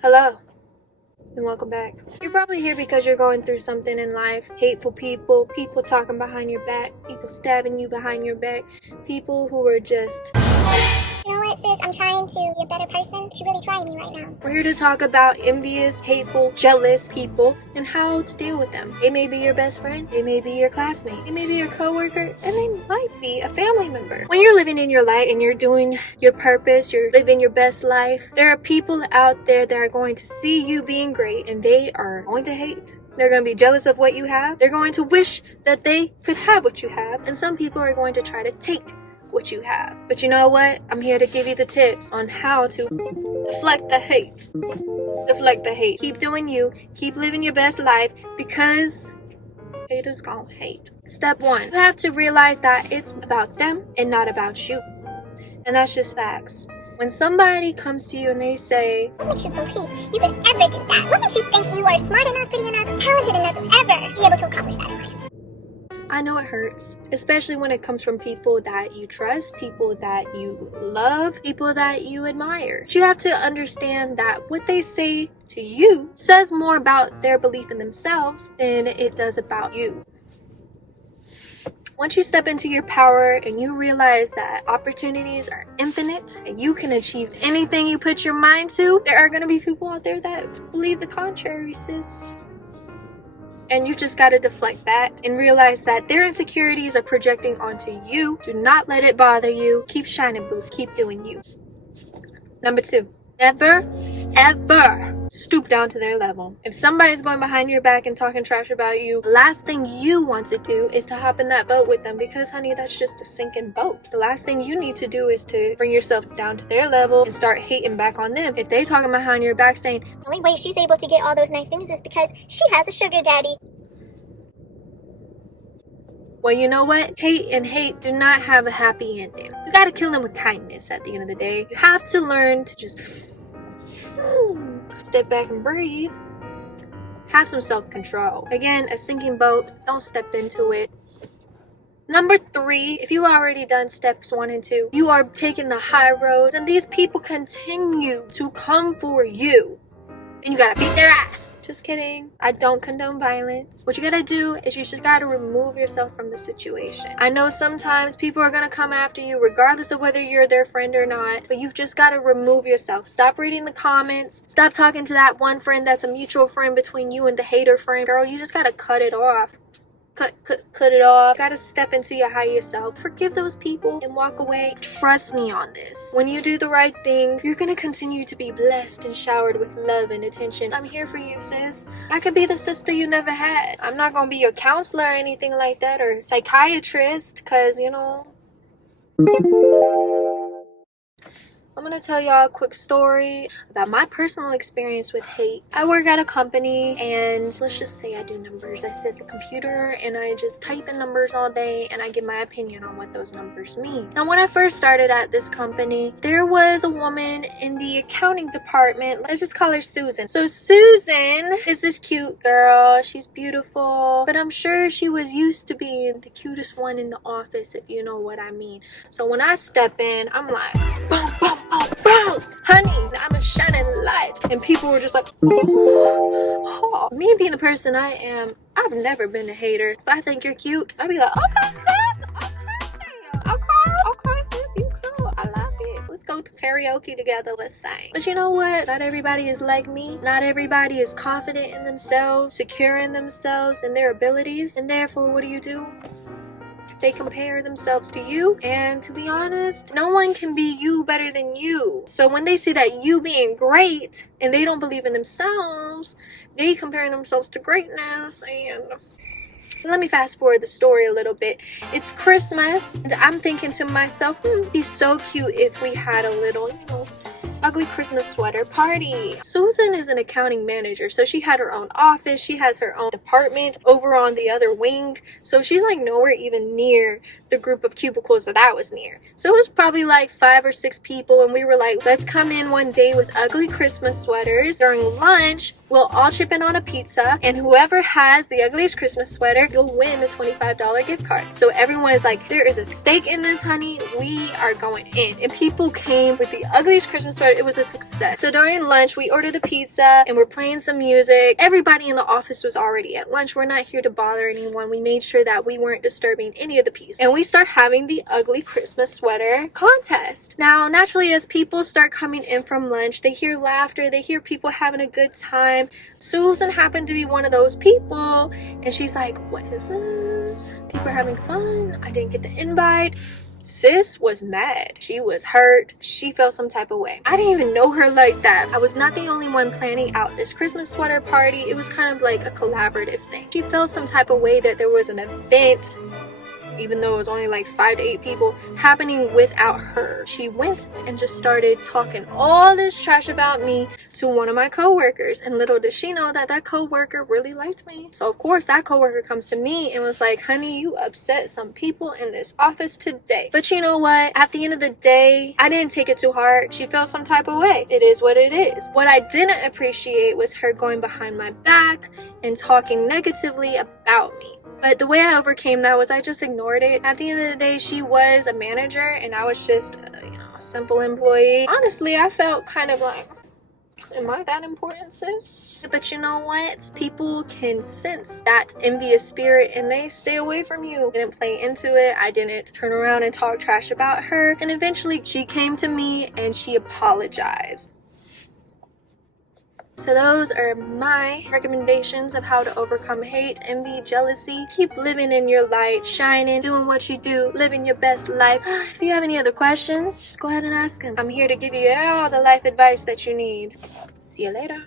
Hello, and welcome back. You're probably here because you're going through something in life. Hateful people, people talking behind your back, people stabbing you behind your back, people who are just... You know what, sis? I'm trying to be a better person, but you're really trying me right now. We're here to talk about envious, hateful, jealous people and how to deal with them. They may be your best friend, they may be your classmate, they may be your coworker, and they might be a family member. When you're living in your light and you're doing your purpose, you're living your best life, there are people out there that are going to see you being great and they are going to hate. They're going to be jealous of what you have. They're going to wish that they could have what you have. And some people are going to try to take what you have. But you know what? I'm here to give you the tips on how to deflect the hate. Deflect the hate. Keep doing you. Keep living your best life because haters gonna hate. Step 1. You have to realize that it's about them and not about you. And that's just facts. When somebody comes to you and they say, What would you believe you could ever do that? What would you think you are smart enough, pretty enough, talented enough to ever be able to accomplish that in life? I know it hurts, especially when it comes from people that you trust, people that you love, people that you admire. But you have to understand that what they say to you says more about their belief in themselves than it does about you. Once you step into your power and you realize that opportunities are infinite and you can achieve anything you put your mind to, there are going to be people out there that believe the contrary, sis. And you just got to deflect that and realize that their insecurities are projecting onto you. Do not let it bother you. Keep shining, boo. Keep doing you. Number 2, never, ever stoop down to their level. If somebody's going behind your back and talking trash about you, the last thing you want to do is to hop in that boat with them because, honey, that's just a sinking boat. The last thing you need to do is to bring yourself down to their level and start hating back on them. If they talking behind your back saying, The only way she's able to get all those nice things is because she has a sugar daddy. well, you know what? Hate and hate do not have a happy ending. You gotta kill them with kindness at the end of the day. You have to learn to just step back and breathe. Have some self-control. Again, a sinking boat, don't step into it. Number 3, if you already done steps 1 and 2, you are taking the high roads and these people continue to come for you, then you gotta beat their ass. Just kidding. I don't condone violence. What you gotta do is you just gotta remove yourself from the situation. I know sometimes people are gonna come after you regardless of whether you're their friend or not, but you've just gotta remove yourself. Stop reading the comments. Stop talking to that one friend that's a mutual friend between you and the hater friend. Girl, you just gotta cut it off. Cut it off. You gotta step into your higher self. Forgive those people and walk away. Trust me on this. When you do the right thing, you're gonna continue to be blessed and showered with love and attention. I'm here for you, sis. I could be the sister you never had. I'm not gonna be your counselor or anything like that or psychiatrist, cause you know. I'm gonna tell y'all a quick story about my personal experience with hate. I work at a company and let's just say I do numbers. I sit at the computer and I just type in numbers all day and I give my opinion on what those numbers mean. Now when I first started at this company, there was a woman in the accounting department. Let's just call her Susan. So Susan is this cute girl. She's beautiful, but I'm sure she was used to being the cutest one in the office, if you know what I mean. So when I step in, I'm like, boom, boom, oh, bro, honey, I'm a shining light. And people were just like, oh. Me being the person I am, I've never been a hater. If I think you're cute, I'd be like, okay, sis, okay, sis, you cool, I love it. Let's go to karaoke together, let's sing. But you know what? Not everybody is like me. Not everybody is confident in themselves, secure in themselves and their abilities. And therefore, what do? They compare themselves to you, and to be honest, no one can be you better than you. So when they see that you being great and they don't believe in themselves, they compare themselves to greatness. And let me fast forward the story a little bit. It's Christmas and I'm thinking to myself, it'd be so cute if we had a little, ugly Christmas sweater party. Susan is an accounting manager, so she had her own office. She has her own department over on the other wing. So she's like nowhere even near the group of cubicles that I was near. So it was probably like 5 or 6 people, and we were like, let's come in one day with ugly Christmas sweaters. During lunch, we'll all chip in on a pizza, and whoever has the ugliest Christmas sweater, you'll win a $25 gift card. So everyone is like, there is a stake in this, honey. We are going in. And people came with the ugliest Christmas sweater but it was a success. So during lunch, we ordered the pizza and we're playing some music. Everybody in the office was already at lunch. We're not here to bother anyone. We made sure that we weren't disturbing any of the peace. And we start having the ugly Christmas sweater contest. Now, naturally, as people start coming in from lunch, they hear laughter, they hear people having a good time. Susan happened to be one of those people, and she's like, what is this? People are having fun. I didn't get the invite. Sis was mad. She was hurt. She felt some type of way. I didn't even know her like that. I was not the only one planning out this Christmas sweater party. It was kind of like a collaborative thing. She felt some type of way that there was an event, even though it was only like 5 to 8 people, happening without her. She went and just started talking all this trash about me to one of my coworkers, and little did she know that that coworker really liked me. So of course that coworker comes to me and was like, honey, you upset some people in this office today. But you know what? At the end of the day, I didn't take it too hard. She felt some type of way. It is what it is. What I didn't appreciate was her going behind my back and talking negatively about me. But the way I overcame that was I just ignored it. At the end of the day, she was a manager and I was just a simple employee. Honestly, I felt kind of like, am I that important, sis? But you know what? People can sense that envious spirit and they stay away from you. I didn't play into it. I didn't turn around and talk trash about her. And eventually she came to me and she apologized. So those are my recommendations of how to overcome hate, envy, jealousy. Keep living in your light, shining, doing what you do, living your best life. If you have any other questions, just go ahead and ask them. I'm here to give you all the life advice that you need. See you later.